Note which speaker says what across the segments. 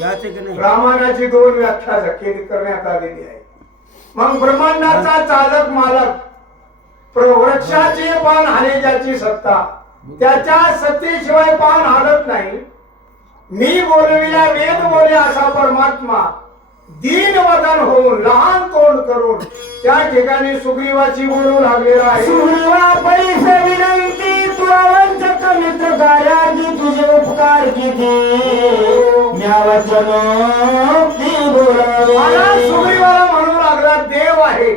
Speaker 1: रामायणाची दोन व्याख्या केली करण्यात आलेली आहे मग ब्रह्मांडाचा चालक मालक वृक्षाचे पान हानेजाची सत्ता त्याच्या सत्तेशिवाय पान हालत नाही. मी बोलविला वेद बोले असा परमात्मा दीन वदन होऊन लहान तोंड करून त्या ठिकाणी सुग्रीवाची बोलू लागलेला आहे.
Speaker 2: सुग्रीवा पैसे विनंती तुला वंचक मित्र कार्याची तुझे उपकार किती? न्यावचन वचन
Speaker 1: मला सुग्रीवाला म्हणू लागला देव आहे.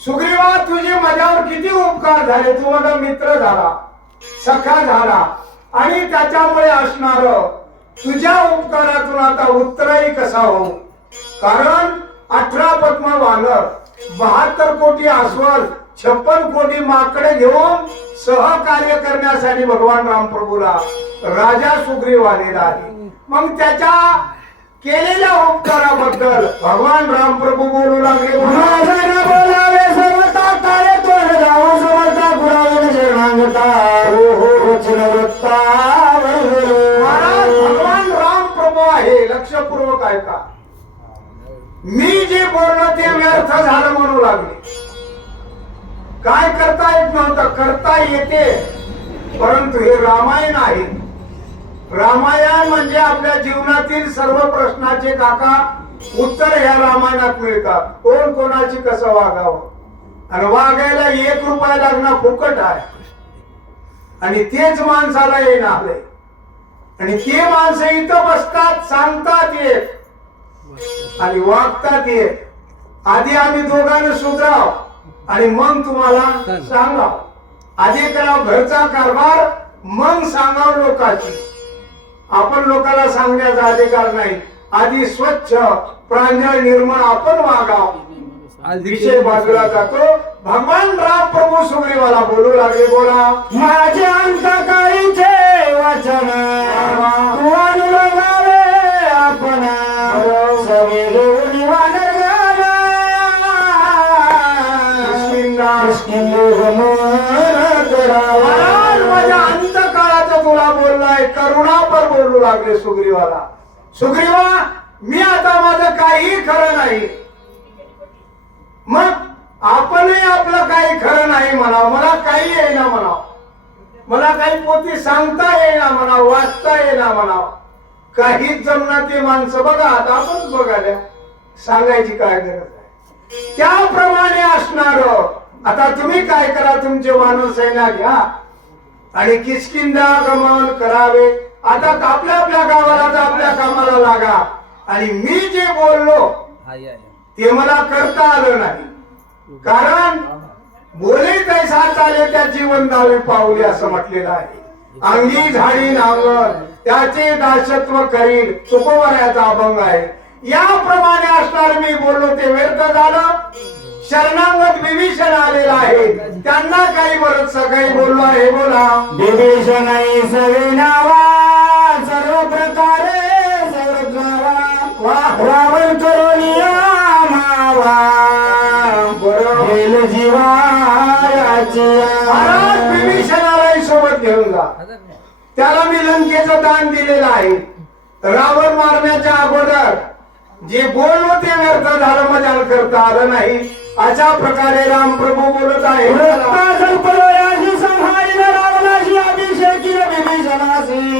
Speaker 1: सुग्रीवा तुझे माझ्यावर किती उपकार झाले? तू माझा मित्र झाला सखा झाला आणि त्याच्यामुळे असणार. तुझ्या उपकारातून आता उत्तरही कसा हो कारण अठरा पद्म वानर बहात्तर कोटी अस्वल छप्पन कोटी माकडे घेऊन सहकार्य करण्यासाठी भगवान रामप्रभूला राजा सुग्रीव आलेला आहे मग त्याच्या केलेल्या उपकाराबद्दल भगवान रामप्रभू बोलू लागले.
Speaker 2: माझ्यानं बोलावे सर्वता कार्य तोंड जाऊ समर्था पुरावे शरणांगता हो हो वचन वृत्ता
Speaker 1: महाराज भगवान राम प्रभू आहे लक्षपूर्वक ऐका. मी जे बोललो ते व्यर्थ झालं म्हणू लागले. काय करता येत नव्हतं करता येते. परंतु हे रामायण आहे. रामायण म्हणजे आपल्या जीवनातील सर्व प्रश्नाचे काका उत्तर ह्या रामायणात मिळतात कोण कोणाची कसं वागावं? आणि वागायला एक रुपया लागणं फुकट आहे. आणि तेच माणसाला येणं आलंय आणि ते माणसं इथं बसतात सांगतात एक. आणि वागतात एक. आधी आम्ही दोघांना सुधराव आणि मग तुम्हाला सांगाव. आधी कराव घरचा कारभार मग सांगाव लोकांची. आपण लोकांना सांगण्याचा अधिकार नाही. आधी स्वच्छ प्रांजळ निर्मळ आपण वागाव विषय बाजूला जातो. भगवान राम प्रभू सुग्रीवाला बोलू लागले बोला.
Speaker 2: माझे अंतकाळीचे वचन
Speaker 1: लागले सुग्रीवाला. सुग्रीवा मी आता माझं काही खरं नाही. मग आपणही आपलं काही खरं नाही म्हणावं. मला काही येईना म्हणावं. मला काही पोती सांगता येईना म्हणावं वाचता येईना म्हणावं. काहीच जमणार ते माणसं बघा आता आपणच बघायला. सांगायची काय गरज आहे? त्याप्रमाणे असणार. आता तुम्ही काय करा तुमचे माणूस सेना घ्या. आणि किसकिंदा गमन करावे. आता आपल्या आपल्या गावाला तर आपल्या कामाला लागा. आणि मी जे बोललो ते मला करता आलं नाही. कारण बोले तैसा चाले त्या जीवन दावे पावले असं म्हटलेलं आहे. अंगी झाडी नांगर त्याचे दासत्व करील चुकवण्याचा अभंग आहे. याप्रमाणे असणार मी बोललो ते व्यर्थ झालं. शरणागत विभीषण आलेला आहे. त्यांना काही बरंच काही बोललो आहे बोला.
Speaker 2: विभीषण सवे नावा सर्व प्रकारे सर्व रावण करोनिया मावा. जीवायाची
Speaker 1: महाराज विभीषणालाही सोबत घेऊन जा. त्याला मी लंकेचं दान दिलेलं आहे. रावण मारण्याच्या अगोदर जे बोललो ते व्यर्थ झालं मजाल करता आलं नाही. अशा प्रकारे रामप्रभू बोलत आहे.
Speaker 2: रावणाशी अभिषेकी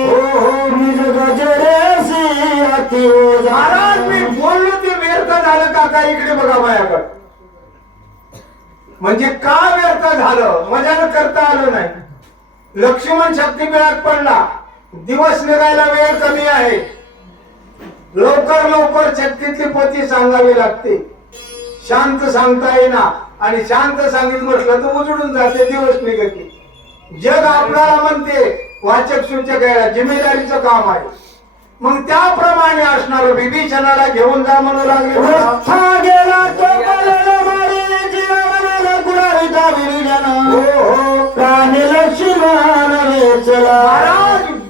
Speaker 2: हो हो गजरेसी अति.
Speaker 1: महाराज मी बोललो ते व्यर्थ झालं का काय इकडे बघा माझ्याकडे. म्हणजे का व्यर्थ झालं? मजाल करता आलं नाही. लक्ष्मण शक्ती मिळत पडला. दिवस निघायला वेळ कमी आहे. लवकर लवकर शक्तीतली पोती सांगावी लागते. शांत सांगता येईना. आणि शांत सांगितलं म्हटलं तर उजडून जाते दिवस निघते. जग आपल्याला म्हणते वाचक सूचक आहे जिम्मेदारीचं काम आहे. मग त्याप्रमाणे असणार विभीषणाला घेऊन जा म्हणू लागले.
Speaker 2: हो हो.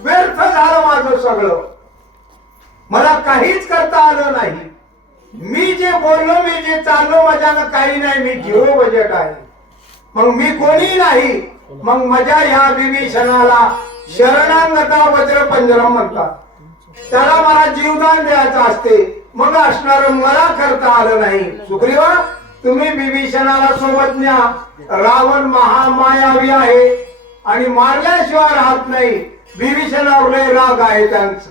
Speaker 1: व्यर्थ झालं माझं सगळं. मला काहीच करता आलं नाही. जे बोललो मी जे चाललो माझ्यानं काही नाही. मी झिरो बजेट आहे. मग मी कोणी नाही? मग माझ्या ह्या विभीषणाला शरणांगता वज्र पंजरम म्हणतात. त्याला मला जीवदान द्यायचं असते. मग असणार मला करता आलं नाही. सुग्रीवा तुम्ही बिभीषणाला सोबत न्या. रावण महामायावी आहे आणि मारल्याशिवाय राहत नाही. बिभीषणावर लय राग आहे त्यांचं.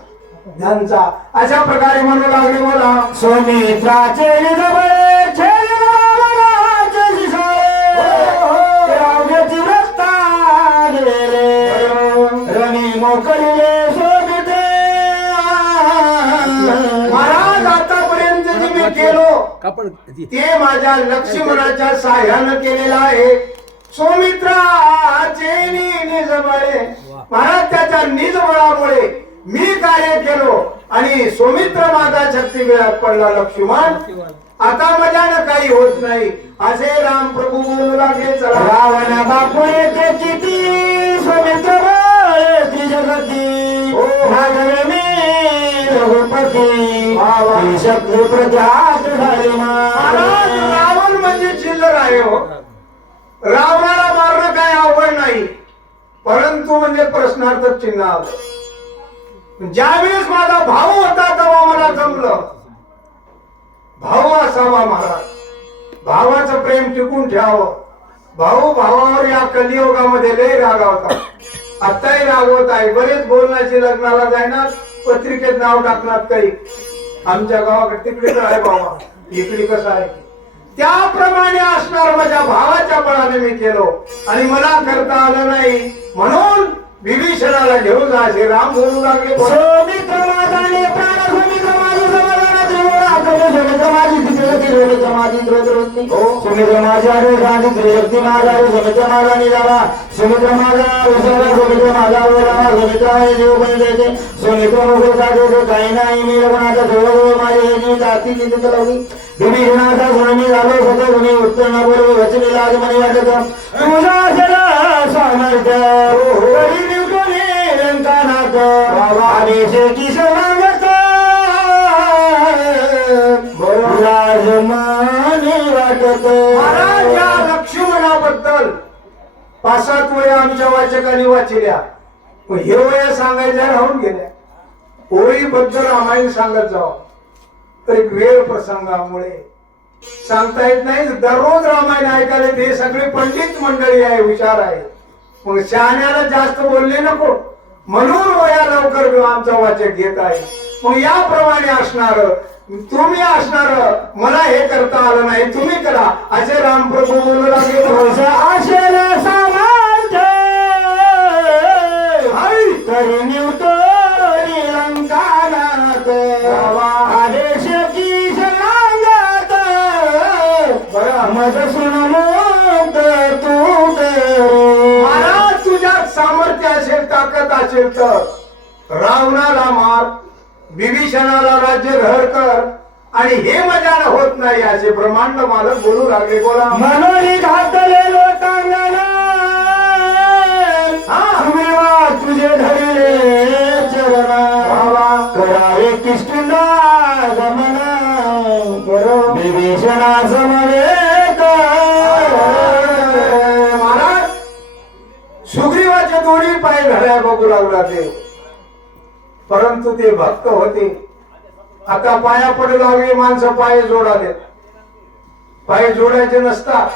Speaker 1: अशा प्रकारे म्हणू लागले मला
Speaker 2: सुमित्राचे निजबळे मोकळले
Speaker 1: महाराज आतापर्यंत जे मी केलो
Speaker 3: कापड
Speaker 1: ते माझ्या लक्ष्मणाच्या साह्यानं केलेलं आहे. सौमित्राचे निज बळे. महाराज त्याच्या निज बळामुळे मी कार्य केलो आणि सौमित्र माझा शक्ती मिळत पडला लक्ष्मण. आता मजानं काही होत नाही. असे राम प्रभू बोलू लागले चला.
Speaker 2: रावण बापुळे ते किती सुमित्र बळे त्रिजगती
Speaker 1: हो.
Speaker 2: मी रघुपती. शत्रू
Speaker 1: रावण म्हणजे चिल्लर आहे हो. रावणाला मारणं काय अवघड नाही. परंतु म्हणजे प्रश्नार्थक चिन्ह आलं ज्यावेळेस माझा भाऊ होता तेव्हा मला जमलं. भाऊ असावा महाराज. भावाचं प्रेम टिकून ठेवावं. भाऊ भावावर या कलियोगामध्ये लय रागावता आत्ताही रागवत आहे. बरेच बोलण्याची लग्नाला जायणार पत्रिकेत नाव टाकणार काही. आमच्या गावाकडे तिकडे तर आहे बाबा इकडे कसं आहे? त्याप्रमाणे असणार माझ्या भावाच्या बळाने मी केलो. आणि मला करता आलं नाही. म्हणून विभीषणाला घेऊन जा असे राम बोलू लागले.
Speaker 2: कमी तिथे
Speaker 1: हो.
Speaker 2: सौमित्र माझी आरे गांधी त्रिशक्ती माझा रे सौमित्र माझा निजावा सौमित्र माझा विसरा सौमित्र माझा ओला सौमित्र आहे जीव बनलेचे सौमित्र मोकळे साधे काही नाही मी रघुनाथा जवळ माझी हे जी जाती जिथे चलवली विभीषणाचा स्वामी झालो सत गुणी उत्तर न बोलू वचनी लाज मनी वाटत. तुझा जरा सामर्थ्य की सर्वांगत राजमाने वाटत
Speaker 1: लक्ष्मणाबद्दल पाच सात वया आमच्या वाचकांनी वाचल्या. हे वया सांगायच्या राहून गेल्या. होळीबद्दल रामायण सांगत जावं. तर एक वेळ प्रसंगामुळे सांगता येत नाही. दररोज रामायण ऐकायला ते सगळे पंडित मंडळी आहे विचार आहे. मग शहाण्याला जास्त बोलले नको. म्हणून वया लवकर आमचा वाचक घेत आहे मग याप्रमाणे असणार तुम्ही असणार मला हे करता आलं नाही तुम्ही करा असे रामप्रभू बोलू लागले.
Speaker 2: तरी लंकानाथ आदेश की
Speaker 1: बरं.
Speaker 2: मज
Speaker 1: ताकद असेल तर रावणाला मार विभीषणाला राज्य घर कर आणि हे मजान होत नाही असे ब्रह्मांड मालक बोलू लागले. बोला.
Speaker 2: मनोरी घातले लोटांगण सुमिवा तुझे धरले चरणा. करावे किष्किंदा गमन. विभीषणा समवेत
Speaker 1: दोन्ही घड्या बघू लागला ते. परंतु ते भक्त होते. आता पाया पडू लागले माणसं पाय जोडाले. पाय जोडायचे नसता.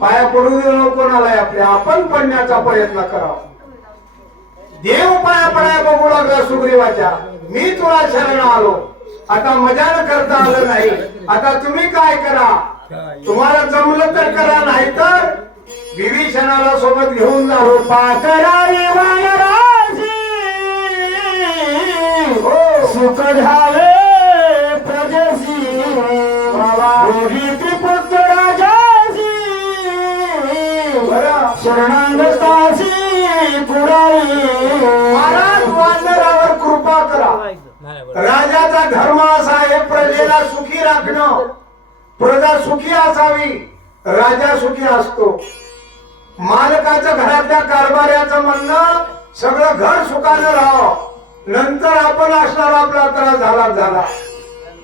Speaker 1: पाया पडू दे कोणाला आपल्या. आपण पडण्याचा प्रयत्न करावा. देव पाया पडाय बघू लागला सुग्रीवाच्या. मी तुला शरण आलो. आता मजान करता आलं नाही. आता तुम्ही काय करा? तुम्हाला जमलं तर करा नाही तर विभीषणाला सोबत घेऊन जा
Speaker 2: पाकरावी वानराशी सुख झाले प्रजसी त्रिपुत्र राजासी. शरणागतासी पुरावी
Speaker 1: महाराज वानरावर कृपा करा. राजाचा धर्म असा आहे प्रजेला सुखी राखणं. प्रजा सुखी असावी. राजा सुखी असतो. मालकाचं घरातल्या कारभार्याचं म्हणणं सगळं घर सुखानं राहावं. नंतर आपण असणार आपला त्रास झाला झाला.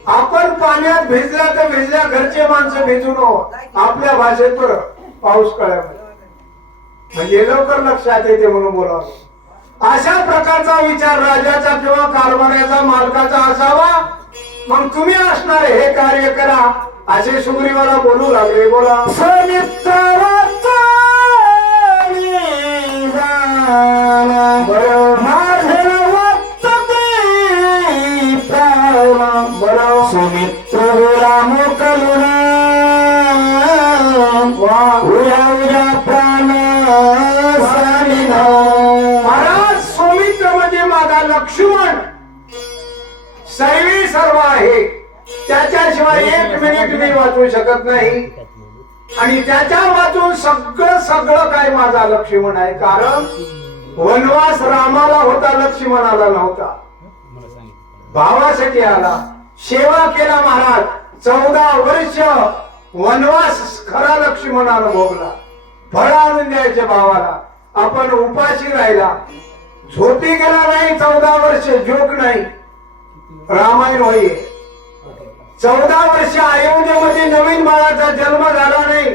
Speaker 1: आपण पाण्यात भिजल्या तर भिजल्या घरचे माणसं भिजू नको हो. आपल्या भाषेत बरं पाऊस कळ्यामध्ये. म्हणजे लवकर लक्षात येते म्हणून बोलावं. अशा प्रकारचा विचार राजाचा किंवा कारभार्याचा मालकाचा असावा. मग तुम्ही असणारे हे कार्य करा. असे सुग्रीवाला बोलू लागले बोला.
Speaker 2: सुमित्र
Speaker 1: एक मिनिट मी वाचू शकत नाही. आणि त्याच्या वाचून सगळं सगळं काय माझा लक्ष्मण आहे? कारण वनवास रामाला होता लक्ष्मणाला नव्हता. भावासाठी आला. सेवा केला महाराज. चौदा वर्ष वनवास खरा लक्ष्मणाला भोगला फळ आणून द्यायचे भावाला. आपण उपाशी राहिला. झोपी गेला नाही चौदा वर्ष जोक नाही. रामायण होई चौदा वर्ष अयोध्येमध्ये नवीन बाळाचा जन्म झाला नाही.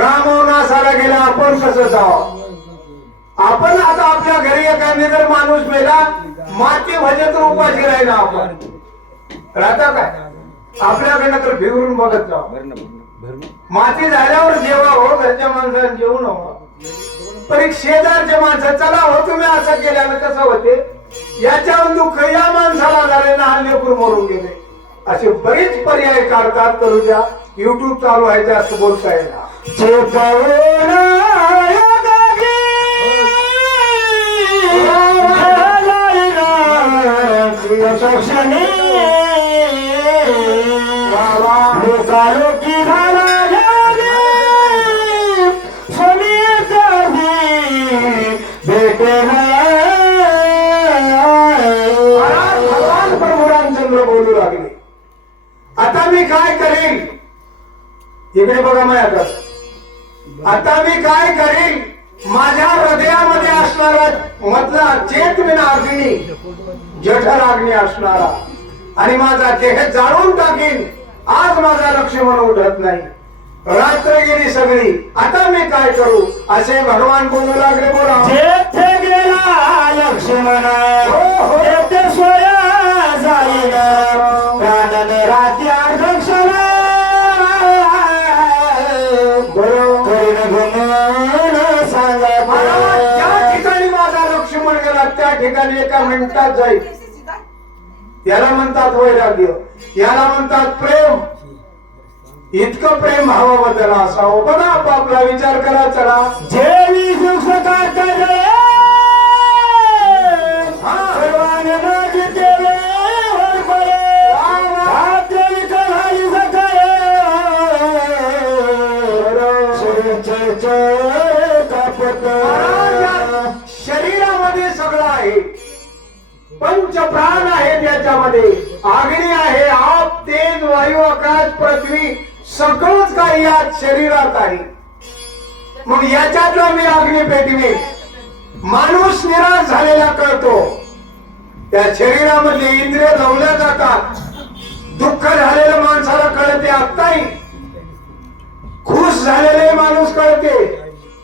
Speaker 1: रामवनासाला गेला आपण कसं जावं? आपण आता आपल्या घरी एखादी जर माणूस मेला माती भजत उपाशी राहिला आपण. राहता काय? आपल्याकडनं तर भिवरून बघत जावं. माती झाल्यावर जेवा हो घरच्या माणसाने जेवू नको. पण एक शेजारचे माणसं चला हो तुम्ही असं केल्यानं कसं होते याच्यावर दुःख या माणसाला झाले ना हल्लेपूर मरून गेले असे बरेच पर्याय काढतात करू द्या युट्यूब चालू आहे जास्त बोलता येणार महाराज बघा माझ्याकडे आता मी काय करीन? माझ्या हृदयामध्ये असणारा मधला चेतविना अग्नी जठर अग्नी असणारा. आणि माझा देह जाळून टाकीन. आज माझा लक्ष्मण उठत नाही. रात्र गेली सगळी. आता मी काय करू? असे भगवान बोलू लागले बोला.
Speaker 2: जेथे गेला लक्ष्मण. तेथे सोया
Speaker 1: त्या एका मिनिटात जाईल. याला म्हणतात वैराग्य. याला म्हणतात प्रेम. इतकं प्रेम भावाबद्दल असावं. बघा आपापला विचार करा चला.
Speaker 2: जेवी
Speaker 1: पंच प्राण आहे त्याच्यामध्ये. अग्नी आहे आप तेज वायू आकाश पृथ्वी सगळंच काही यात शरीरात आहे. मग याच्यातला मी अग्नी पेटवी माणूस निराश झालेला कळतो. त्या शरीरामधले इंद्रिय लावल्या जातात. दुःख झालेलं माणसाला कळते आत्ताही. खुश झालेले माणूस कळते.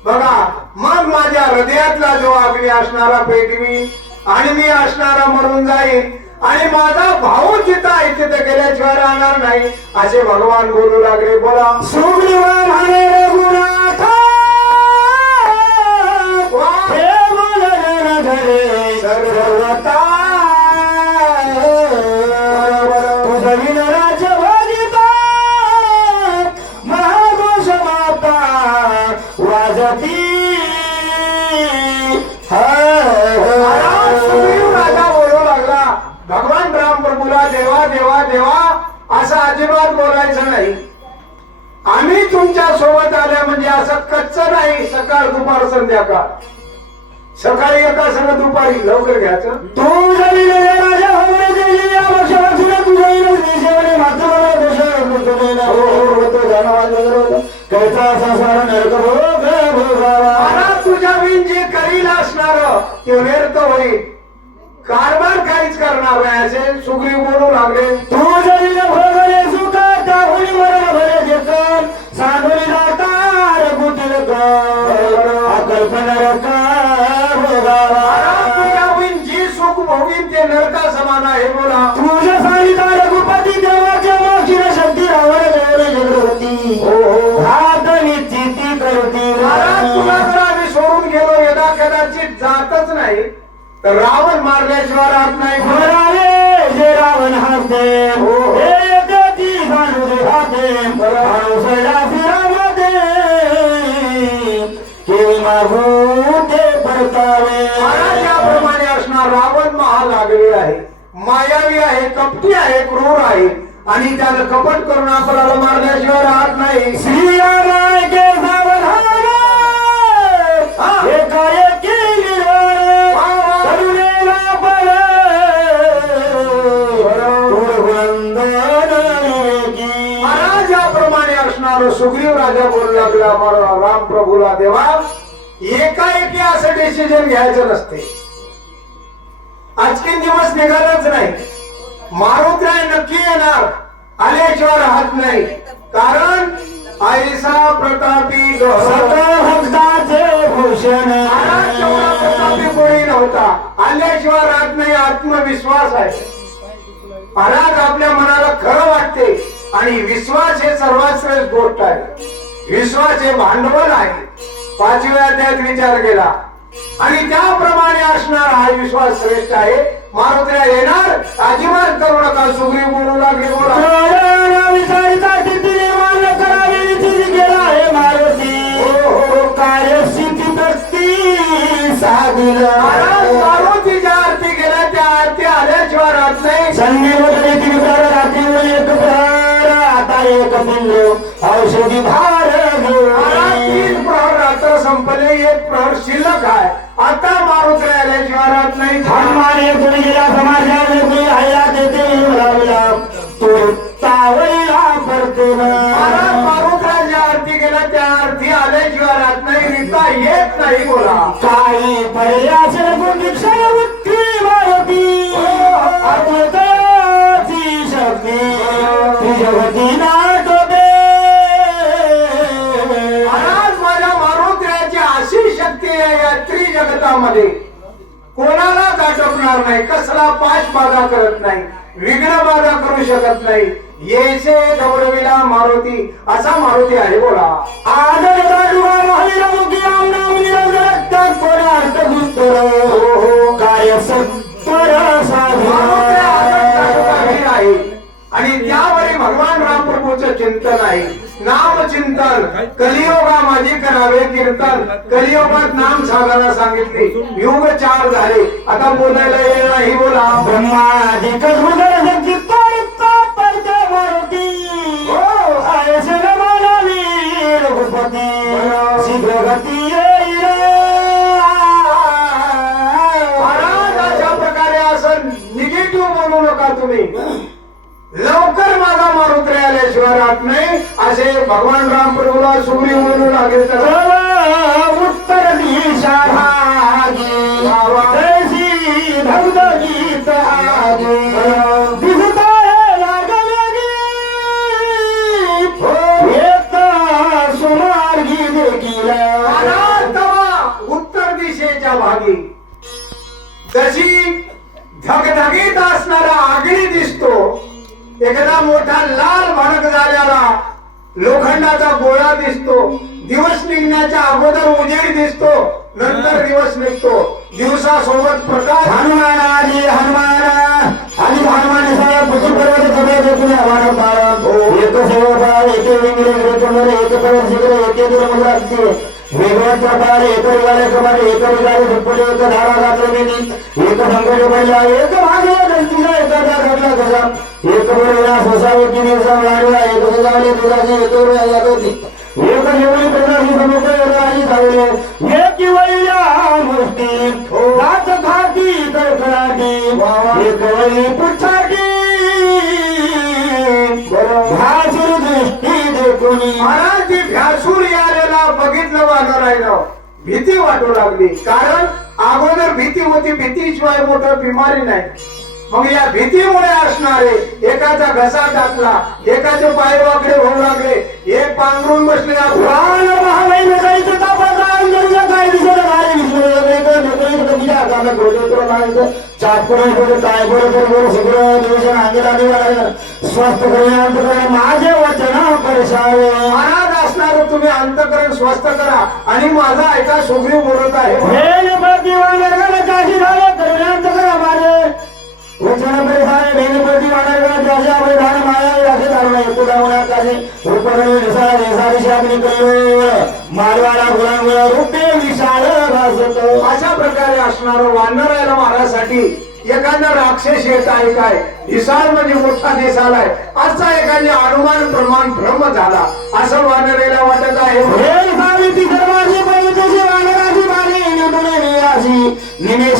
Speaker 1: बघा मग माझ्या हृदयातला जो अग्नी असणारा पेटवी आणि मी असणारा मरून जाईल आणि माझा भाऊ जिथं आहे तिथे गेल्याशिवाय राहणार नाही. असे भगवान बोलू लागले बोला.
Speaker 2: सुग्रीव म्हणे रघुनाथ
Speaker 1: तुमच्यासोबत आल्या म्हणजे असं कच्च नाही. सकाळ दुपार संध्याकाळ. सकाळी एका संग दुपारी लवकर घ्यायचं.
Speaker 2: तू जरी राजा होणे दिली या वर्षापासून तुझ्या देशामध्ये हो
Speaker 1: तुझ्या विण जे करील असणार ते व्यर्थ होईल. कारभार काहीच करणार नाही असे सुग्रीव बोलू लागले.
Speaker 2: तू
Speaker 1: तर रावण मारल्याशिवाय राहत नाही.
Speaker 2: म्हणाले जे रावण हाते हे.
Speaker 1: याप्रमाणे असणार रावण महा लागले आहे. मायावी आहे कपटी आहे क्रूर आहे. आणि त्यानं कपट करून आपल्याला मारल्याशिवाय राहत नाही.
Speaker 2: श्रीरामाय के सावधान
Speaker 1: सुग्रीव राजा बोलू लागला राम प्रभूला देवा एकाएकी असं डिसिजन घ्यायचं नसते. आजचे दिवस निघालच नाही. मारुतीराय नक्की येणार आल्याशिवाय राहत नाही. कारण आईसा प्रतापी
Speaker 2: भूषण
Speaker 1: प्रतापी कोणी नव्हता. आल्याशिवाय राहत नाही आत्मविश्वास आहे. महाराज आपल्या मनाला खरं वाटते. आणि विश्वास हे सर्वात श्रेष्ठ गोष्ट आहे. विश्वास हे भांडवल आहे. पाचव्या अध्यायात विचार केला. आणि त्याप्रमाणे असणार हा विश्वास श्रेष्ठ आहे. मारुतीला येणार? अजिबात करू नका. सुग्रीव बोलू लागले बोला.
Speaker 2: विचारिता स्थिती निर्माण करावी विचार केला हे मारुती.
Speaker 1: हो,
Speaker 2: कार्यस्थिती भक्ती
Speaker 1: महाराज
Speaker 2: साधिला
Speaker 1: मारुतीच्या आरती गेल्या त्या आरती आल्याशिवाय राहत नाही.
Speaker 2: एक प्रहर
Speaker 1: शिल्लक आहे. आता आल्याशिवाय राहत नाही.
Speaker 2: हनुमान गेला समाजात कोणी आयला तेथे लावला तो तावळीला परतून
Speaker 1: महाराज मारुतीच्या आरती गेल्या त्या आरती आल्याशिवाय राहत नाही. रीता येत नाही बोला.
Speaker 2: काही पर्यास
Speaker 1: त्रिजगतामध्ये कोणालाच आटोपणार नाही कसला पाश बाधा करत नाही विघ्न बाधा करू शकत नाही. येशे गौरविला मारुती असा मारुती आहे बोला.
Speaker 2: आदर दाडुवा
Speaker 1: सत्य चिंतन आहे. नाम चिंतन. कलियोगा माझी करावे कीर्तन. कलियोगात नाम साधायला सांगितले. युग चार झाले. आता बोलायला नाही बोला.
Speaker 2: मारुती
Speaker 1: हो. महाराज अशा प्रकारे असं निगेटिव्ह म्हणू नका तुम्ही. मारुत्री राहत नाही असे भगवान राम प्रभूला सुग्रीव म्हणू लागले तर
Speaker 2: उत्तर दिशा भगवगीत आगे. दिसत सुमार्गी देखील
Speaker 1: दिशेच्या भागी. जशी धगधगीत असणारा आगळी दिसतो एकदा मोठा लाल झाल्याला लोखंडाचा गोळा दिसतो दिवस निघण्याच्या अगोदर उजेड दिसतो नंतर दिवस निघतो. दिवसासोबत प्रकाश.
Speaker 2: हनुमान हनुमान! आली हनुमान बुद्धी पर्वत सगळे देखील पार एक सेवा एक विंगरे विरचंद्र एक पर्वत शिखर एक दूर मुद्रा वेगवत प्रकार एक विगारे कमाल एक विगारे दुप्पटे एक धारा घातले मेनी एक संकट पहिला एक भागला दस्तीला एक घातला कसा एक बरोबर दिवसा वाढला एक सजावले होती जेवणी वैया रात खाती तर खराटी एक वैली पुछाटी भासूर दृष्टी देखुनी
Speaker 1: महाराज जी भ्यासूर आलेला बघितलं वाटू राहिलं. भीती वाटू लागली. कारण अगोदर भीती होती भीतीशिवाय मोठं बिमारी नाही. मग या भीतीमुळे असणारे एकाचा घसा टाकला एकाचे पाय वाकडे होऊ लागले एक पांघरून बसले
Speaker 2: प्राण सगळं माझे वचन
Speaker 1: महाराज असणार तुम्ही अंतकरण स्वस्थ करा. आणि माझा ऐका सुग्रीव बोलत आहे.
Speaker 2: रूपे विशाल भासत.
Speaker 1: अशा प्रकारे असणारं वानरायला एखादा राक्षस येत आहे काय? विशाल म्हणजे मोठा देश आलाय असा एखादी अनुमान प्रमाण भ्रम झाला. असं वानरेला वाटत आहे.
Speaker 2: हे सर्वांची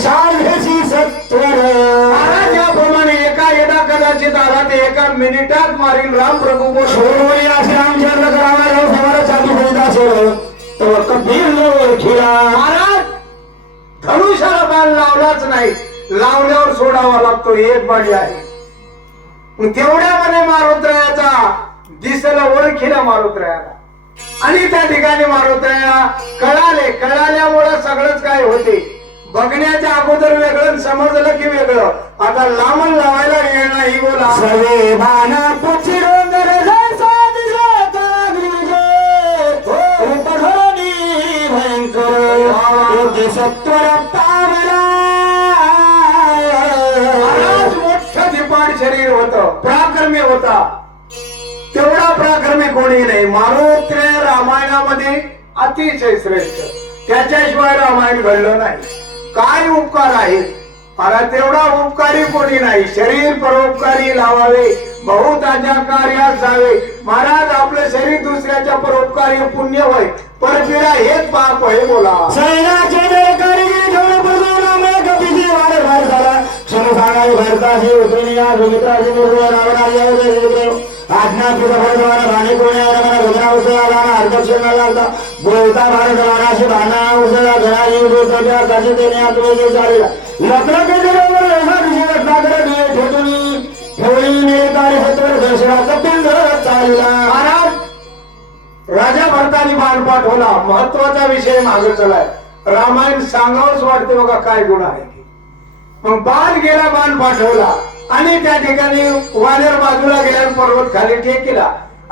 Speaker 2: वानराची सत्वर.
Speaker 1: कदाचित आला ते एका मिनिटात मारील राम प्रभू
Speaker 2: छोडोली अशी रामचंद्र करावा जाऊ चालू करीत असेल. तर कबीर
Speaker 1: महाराज धनुष्याला बाण लावलाच नाही. लावल्यावर सोडावा लागतो एक बाणी आहे. मग तेवढ्यामध्ये मारुद्रयाचा दिसेला ओळखीला मारुद्रयाला आणि त्या ठिकाणी मारुद्रयाला कळाले. कळाल्यामुळे सगळंच काय होते? बघण्याच्या अगोदर वेगळं समजलं की वेगळं. आता लांबण लावायला वेळ नाही बोला
Speaker 2: सर्वे बाणा पुची डोंगर जैसा दिसत अग्निजे. रूप धरणी भयंकर. योग्य सत्वर पावला.
Speaker 1: महाराज मोठं धिपाड शरीर होत. पराक्रमी होता. तेवढा पराक्रमी कोणी नाही. मारुत्र्य रामायणामध्ये अतिशय श्रेष्ठ. त्याच्याशिवाय रामायण घडलं नाही. काय उपकार आहेत? मला तेवढा उपकारी कोणी नाही. शरीर परोपकारी लावावे बहुताच्या कार्यात जावे. महाराज आपलं शरीर दुसऱ्याच्या परोपकारी पुण्य होय. परपीडा हेच पाप होय बोला.
Speaker 2: सैनाचे जयकारी ठेवणे बसून आम्ही आला वाढ भार झाला आज्ञा गोवता भरदवाना भाणे कोणी आला मला घुमरा उसळा आला हरदक्षिणा लागला बोलता भारत राणाशी भाना उसळा घराची उजवत्याच्या काशी तेने आत्मविजय चालला. लग्न केल्यावर एका दिवशी रत्नाकर दिवे ठेवून ठेवली निळकारी सत्वर दर्शना कपिल चालला.
Speaker 1: महाराज राजा भरतानी बाण होला महत्त्वाचा विषय मागे चलाय. रामायण सांगावंच वाटते बघा काय गुण आहे ते. मग बाण गेला बाण पाठवला. आणि त्या ठिकाणी वानर बाजूला गेल्यावर पर्वत खाली टेकला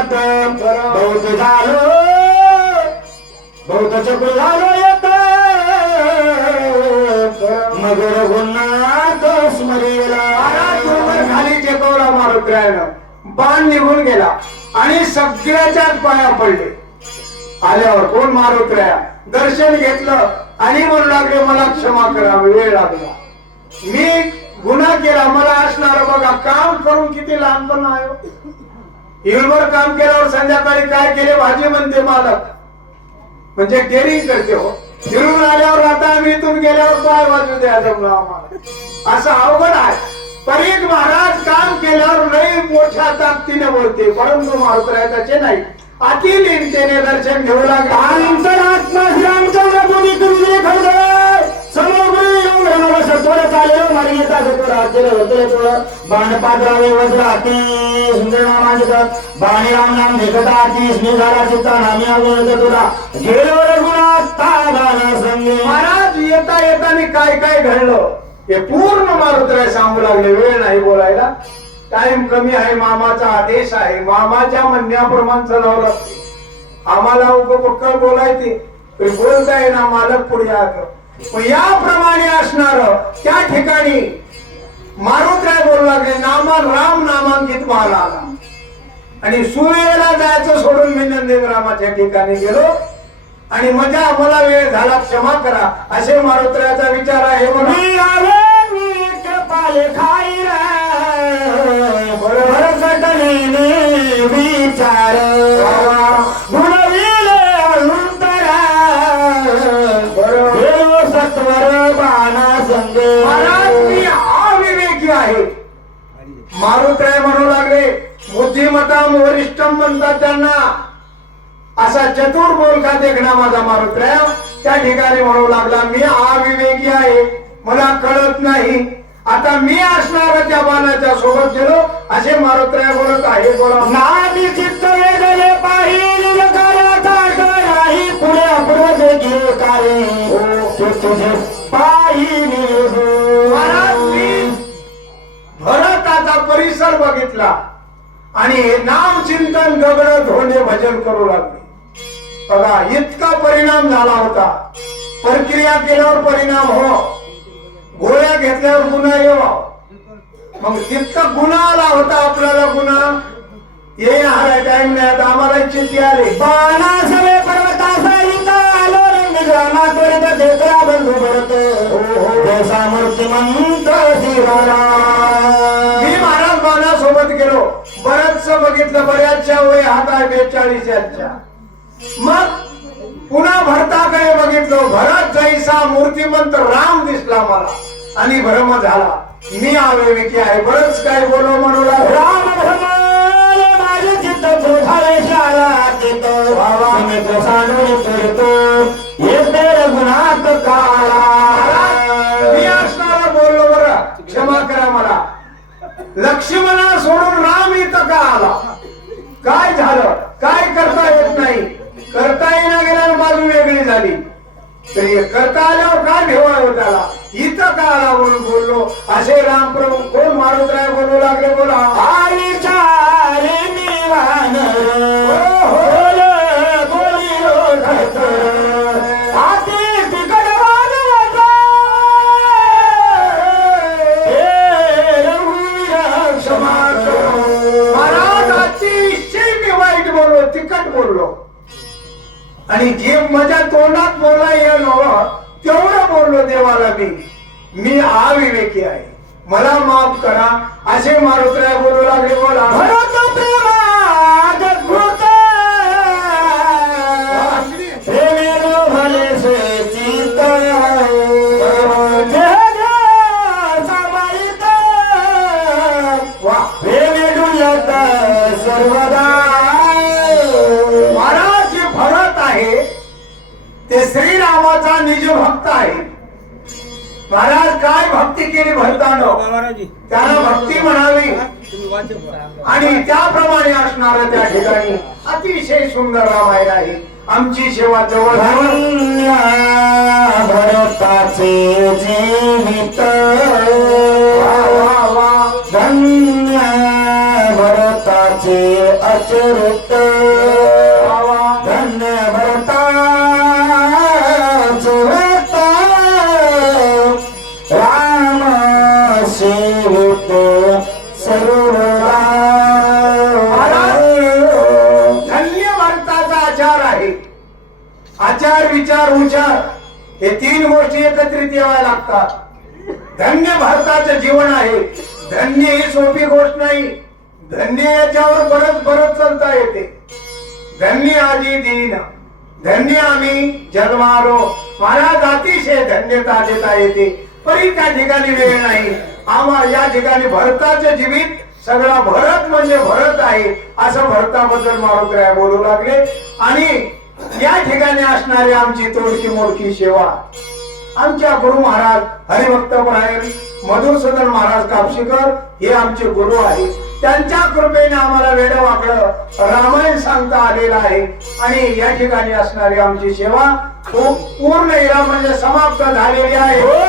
Speaker 2: मत बहुत झालो. बहुत चक्र झालो येत. मगर गुन्हा स्मरेला
Speaker 1: महाराज बरोबर खाली टेकवला मारुत्र्यानं. बाण निघून गेला आणि सगळ्याच्याच पाया पडले. आल्यावर कोण मारुत्र्या? दर्शन घेतलं आणि म्हणू लागले मला क्षमा करा वेळ लागला. मी गुन्हा केला मला असणार बघा काम करून किती लहानपण आहे हो. हो. काम केल्यावर संध्याकाळी काय केले? भाजी म्हणते मालक. म्हणजे डेअरिंग करते हो. फिरून आल्यावर आता आम्ही इथून गेल्यावर काय वाजू द्या जमला आम्हाला? असं अवघड आहे. परीत महाराज काम केल्यावर लई मोठ्या ताकदीने बोलते. परंतु मारुतराय त्याचे नाही. अति लीनतेने दर्शन घेऊ लागला.
Speaker 2: अंतरात्मा श्रीरामचंद्र तुम्ही रामाला सत्वर चालेल. मारी येता सत्वर हातेल होते. थोडं बाण पात्रावे वज्र हाती सुंदर नाम आणतात बाणे राम नाम भेटता अतिश मी झाला चित्ता नामी आलो तुला. गेलो रघुनाथ संगे.
Speaker 1: महाराज येता येता मी काय काय घडलो? हे पूर्ण मारुतराय सांगू लागले. वेळ नाही बोलायला. टाइम कमी आहे मामाचा आदेश आहे. मामाच्या म्हणण्याप्रमाणे चालावं लागते. आम्हाला उग बोलायचे. बोलताय ना मालक पुढे आलं. याप्रमाणे असणार त्या ठिकाणी मारुत्राय बोलू लागले नामा राम नामांकित व्हायला आला आणि सुवेला जायचं सोडून मी नंदीग्रामाच्या ठिकाणी गेलो. आणि मजा मला वेळ झाला क्षमा करा. असे मारुत्र्याचा विचार आहे म्हणून म्हणतात त्यांना असा चतुर बोलका देखणा माझा मारुत्राय? त्या ठिकाणी म्हणू लागला मी अविवेकी आहे मला कळत नाही. आता मी असणार त्या बाणाच्या सोबत गेलो. असे मारुतराय बोलत आहे बोला.
Speaker 2: चित्त वेगळे पाहिजे नाही पुढे तुझे पाहिजे
Speaker 1: मी भरताचा परिसर बघितला. आणि हे नाम चिंतन दगड धोंडे भजन करू लागले. बघा इतका परिणाम झाला होता. प्रक्रिया केल्यावर परिणाम हो. गोळ्या घेतल्यावर गुन्हा येवा मग तितका गुन्हा आला होता आपल्याला गुन्हा. ये हाराय टाइम नाही आता. आम्हाला चित्ती आली.
Speaker 2: बाणा सवे पर्वताचा आलो. रंग ग्रामा देखरा बंधू भरत. जैसा मूर्तिमंत शिवरा
Speaker 1: मी महाराज बाणासोबत गेलो. बरंच बघितलं बऱ्याचशा वय हात आहे बेचाळीस यांच्या मग पुन्हा भरताकडे बघितलो भरत जैसा मूर्तिमंत राम दिसला मला. आणि भ्रम झाला. मी अविवेकी आहे. बरंच काय बोलो म्हणू लागलो.
Speaker 2: राम भ्रमाले माझे चित्त चित्त मी तो सांडून फिरतो येते रघुनाथ काळा
Speaker 1: लक्ष्मणा सोडून राम इथं का आला? काय झालं? काय करता येत नाही? करता येईना गेल्यावर बाजू वेगळी झाली. तरी करता आल्यावर काय ठेवावं त्याला इथं का आला म्हणून बोललो. असे रामप्रभू कोण मारुतराय बोलू लागले? बोला.
Speaker 2: आईचारे निवान
Speaker 1: आणि जे माझ्या तोंडात बोला येणं तेवढं बोललो देवाला मी. मी अविवेकी आहे. मला माफ करा. असे मारुतराय बोलू लागले बोला. महाराज काय भक्ती केली भरतानं त्याला भक्ती म्हणावी. आणि त्याप्रमाणे असणार त्या ठिकाणी अतिशय सुंदर रामायण आहे. आमची सेवा जवळ
Speaker 2: धन्य भरताचे जीवित.
Speaker 1: वा, वा, वा.
Speaker 2: धन्य भरताचे अचरित.
Speaker 1: आचार विचार उचार हे तीन गोष्टी एकत्रित याव्या लागतात. धन्य भारताचं जीवन आहे. धन्य ही सोपी गोष्ट नाही. धन्य याच्यावर परत परत चालता येते. धन्य आजी दिन. धन्य आम्ही जन्मालो. महाराज अतिशय धन्यता देता येते. परी त्या ठिकाणी वेळ नाही. आम्हा या ठिकाणी भरताचं जीवित सगळा भरत म्हणजे भरत आहे असं भरताबद्दल मारुतराय बोलू लागले. आणि या ठिकाणी असणारी आमची तोडकी मोडकी सेवा. आमच्या गुरु महाराज हरिभक्त बाहेर मधुसूदन महाराज कापशीकर हे आमचे गुरु आहेत. त्यांच्या कृपेने आम्हाला वेड वाकड रामायण सांगता आलेलं आहे. आणि या ठिकाणी असणारी आमची सेवा खूप पूर्ण हिरा म्हणजे समाप्त झालेली आहे.
Speaker 2: हो